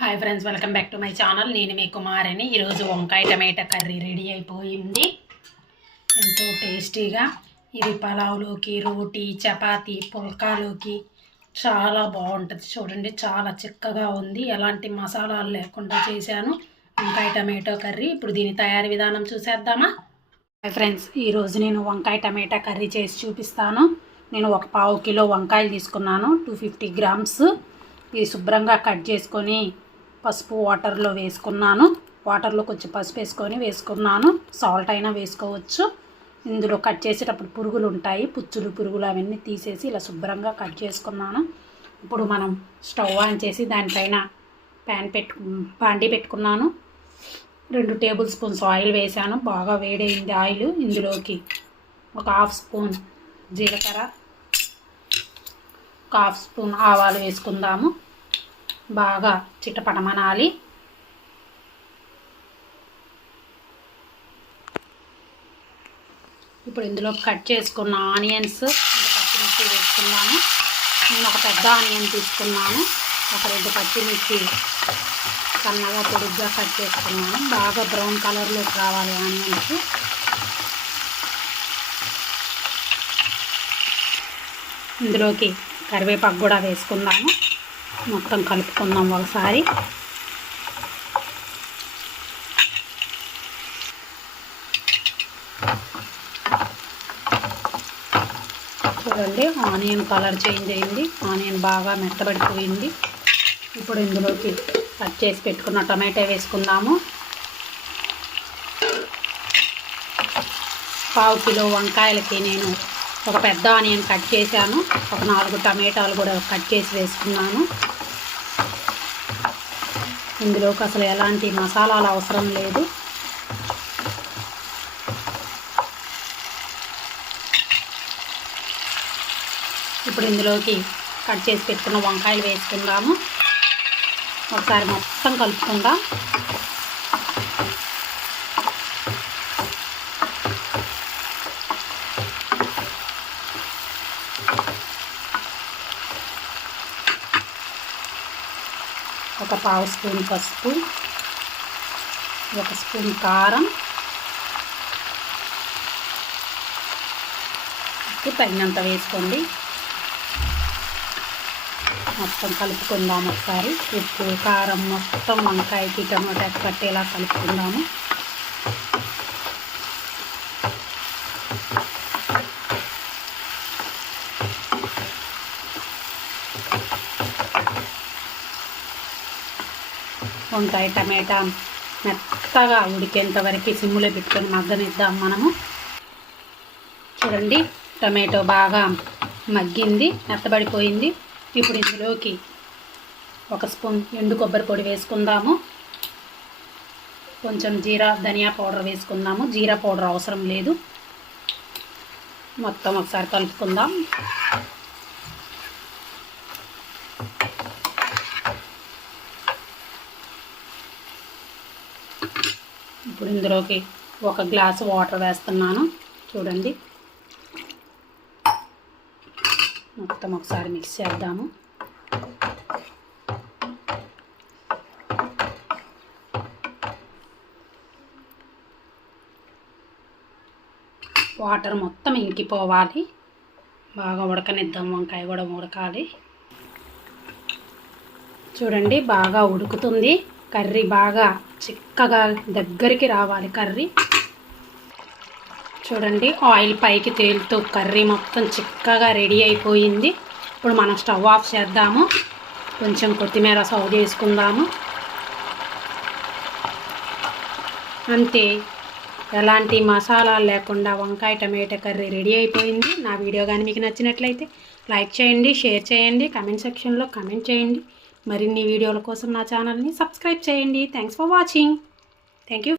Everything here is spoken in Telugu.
Hi friends, welcome back to my channel. నేను మీ కుమారిని. ఈరోజు వంకాయ టమాటా కర్రీ రెడీ అయిపోయింది. ఎంతో టేస్టీగా ఇది పలావ్లోకి, రోటీ, చపాతీ, పుల్కాలోకి చాలా బాగుంటుంది. చూడండి, చాలా చిక్కగా ఉంది. ఎలాంటి మసాలాలు లేకుండా చేశాను వంకాయ టమాటో కర్రీ. ఇప్పుడు దీని తయారీ విధానం చూసేద్దామా? హాయ్ ఫ్రెండ్స్, ఈరోజు నేను వంకాయ టమాటా కర్రీ చేసి చూపిస్తాను. నేను ఒక పావు కిలో వంకాయలు తీసుకున్నాను, 250 గ్రామ్స్. ఇది శుభ్రంగా కట్ చేసుకొని పసుపు వాటర్లో వేసుకున్నాను. వాటర్లో కొంచెం పసుపు వేసుకున్నాను. సాల్ట్ అయినా వేసుకోవచ్చు. ఇందులో కట్ చేసేటప్పుడు పురుగులు ఉంటాయి, పురుగులు అవన్నీ తీసేసి ఇలా శుభ్రంగా కట్ చేసుకున్నాను. ఇప్పుడు మనం స్టవ్ ఆన్ చేసి దానిపైన బాండీ పెట్టుకున్నాను. 2 టేబుల్ స్పూన్స్ ఆయిల్ వేసాను. బాగా వేడైంది ఆయిల్. ఇందులోకి ఒక హాఫ్ స్పూన్ జీలకర్ర, ఒక హాఫ్ స్పూన్ ఆవాలు వేసుకుందాము. బాగా చిటపటమనాలి. ఇప్పుడు ఇందులో కట్ చేసుకున్న ఆనియన్స్, పచ్చిమిర్చి వేసుకున్నాను. నేను ఒక పెద్ద ఆనియన్ తీసుకున్నాను. ఒక 2 పచ్చిమిర్చి సన్నగా పొడుగ్గా కట్ చేసుకున్నాను. బాగా బ్రౌన్ కలర్లోకి రావాలి ఆనియన్స్. ఇందులోకి కరివేపాకు కూడా వేసుకుందాము. మొత్తం కలుపుకుందాం ఒకసారి. చూడండి, ఆనియన్ కలర్ చేంజ్ అయింది. ఆనియన్ బాగా మెత్తబడిపోయింది. ఇప్పుడు ఇందులోకి కట్ చేసి పెట్టుకున్న టమాటా వేసుకుందాము. పావు కిలో వంకాయలకి నేను ఒక పెద్ద ఆనియన్ కట్ చేశాను. ఒక 4 టమాటాలు కూడా కట్ చేసి వేసుకున్నాను. ఇందులోకి అసలు ఎలాంటి మసాలాలు అవసరం లేదు. ఇప్పుడు ఇందులోకి కట్ చేసి పెట్టుకున్న వంకాయలు వేసుకుందాము. ఒకసారి మొత్తం కలుపుకుందాం. ఒక పావు స్పూన్ పసుపు, 1 స్పూన్ కారం, ఉప్పు తగినంత వేసుకోండి. మొత్తం కలుపుకుందాం ఒకసారి. ఉప్పు కారం మొత్తం వంకాయకి టమాటాకి పట్టేలా కలుపుకుందాము. వంకాయ టమాటా మెత్తగా ఉడికేంత వరకు సిమ్ములో పెట్టుకొని మగ్గనిద్దాం మనము. చూడండి, టమాటో బాగా మగ్గింది, మెత్తబడిపోయింది. ఇప్పుడు ఇందులోకి 1 స్పూన్ ఎండు కొబ్బరి పొడి వేసుకుందాము. కొంచెం ధనియా పౌడర్ వేసుకుందాము. జీరా పౌడర్ అవసరం లేదు. మొత్తం ఒకసారి కలుపుకుందాం. ఇప్పుడు ఇందులోకి 1 గ్లాసు వాటర్ వేస్తున్నాను. చూడండి, మొత్తం ఒకసారి మిక్స్ చేద్దాము. వాటర్ మొత్తం ఇంకిపోవాలి. బాగా ఉడకనిద్దాం. వంకాయ కూడా ఉడకాలి. చూడండి, బాగా ఉడుకుతుంది. కర్రీ బాగా చిక్కగా దగ్గరికి రావాలి కర్రీ. చూడండి, ఆయిల్ పైకి తేలుతూ కర్రీ మొత్తం చిక్కగా రెడీ అయిపోయింది. ఇప్పుడు మనం స్టవ్ ఆఫ్ చేద్దాము. కొంచెం కొత్తిమీర సర్వ్ చేసుకుందాము. అంతే, ఎలాంటి మసాలాలు లేకుండా వంకాయ టమాటా కర్రీ రెడీ అయిపోయింది. నా వీడియో కానీ మీకు నచ్చినట్లయితే లైక్ చేయండి, షేర్ చేయండి, కామెంట్ సెక్షన్లో కామెంట్ చేయండి. మరిన్ని వీడియోల కోసం నా ఛానల్ని సబ్స్క్రైబ్ చేయండి. Thanks for watching. Thank you.